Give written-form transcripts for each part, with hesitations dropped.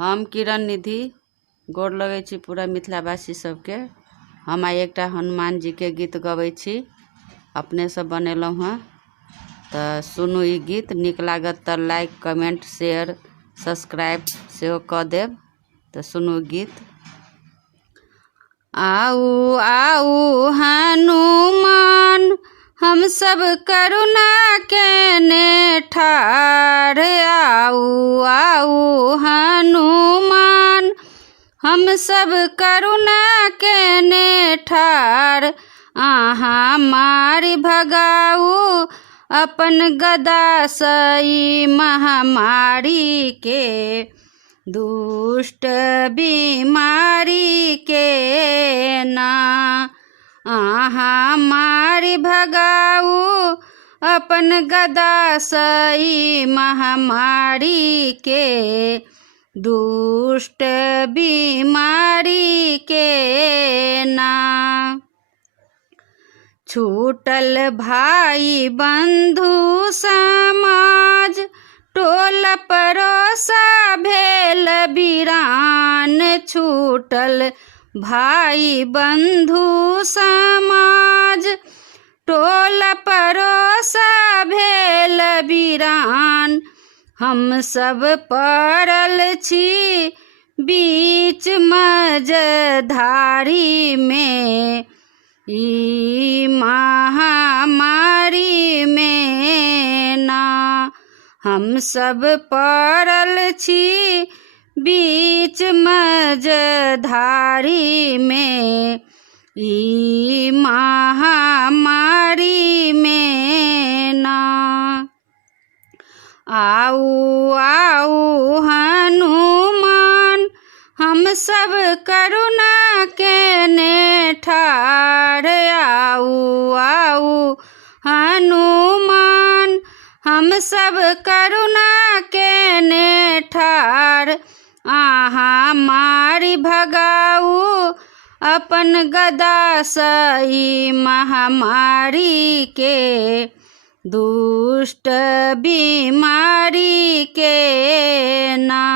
हम किरण निधि गोर लगै छी पूरा मिथिलावासी सबके। हम आइ एकटा हनुमान जी के गीत गबै छी, अपने से बनेलहुँ हँ। तऽ सुनू ई गीत, नीक लागत तऽ लाइक कमेंट शेयर सब्सक्राइब सेहो कऽ देब। तऽ सुनू गीत। आऊ आऊ हनुमान हम सब करुणा केने ठाढ़, आऊ आऊ हनुमान हम सब करुणा केने ठाढ़। अहाँ मारि भगाऊ अपन गदा सई महामारी के, दुष्ट बीमारी के ना। अहाँ मारि भगाऊ अपन गदा सई महामारी के, दुष्ट बीमारी के ना। छूटल भाई बंधु समाज, टोल परोसा भेल वीरान। छूटल भाई बंधु समाज, टोल परोसा भेल वीरान। हम सब पड़ल छी बीच मझधारी में, ई महामारी में ना। हम सब पड़ल छी बीच मझधारी में, ई महामारी में ना। आऊ आऊ हनुमान हम सब करुणा केने ठाढ़, आऊ आऊ हनुमान हम सब करुणा केने ठाढ़। अहाँ मारि भगाऊ अपन गदा सई महामारी के, दुष्ट बीमारी के ना।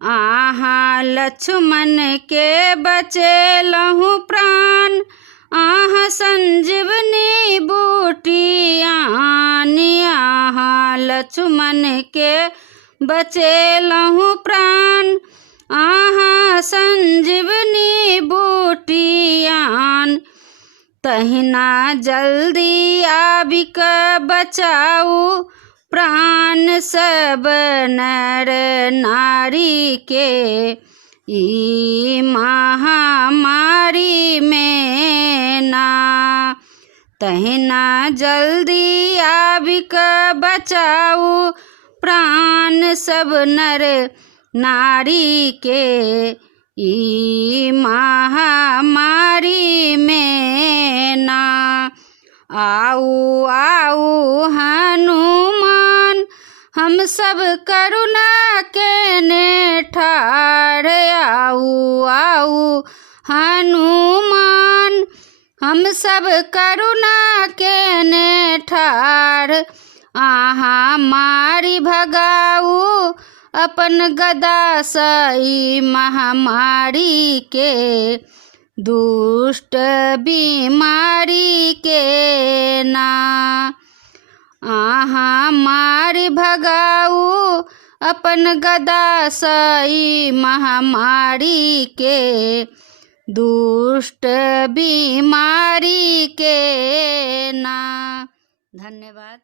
अहाँ लक्ष्मण के बचेलहुँ प्राण, अहाँ संजीवनी बूटी आनी। अहाँ लक्ष्मण के बचेलहुँ प्राण, अहाँ संजीवनी बूटी आन। तहिना जल्दी आबि कऽ बचाऊ प्राण सब नर नारी के, ई महामारी में ना। तहिना जल्दी आबि कऽ बचाऊ प्राण सब नर नारी के, ई महामारी में ना। आऊ आऊ हनुमान हम सब करुणा केने ठाढ़, आऊ आऊ हनुमान हम सब करुणा केने ठाढ़। अहाँ मारि भगाऊ अपन गदा सई महामारी के, दुष्ट बीमारी के ना। अहाँ मारि भगाऊ अपन गदा सई महामारी के, दुष्ट बीमारी के ना। धन्यवाद।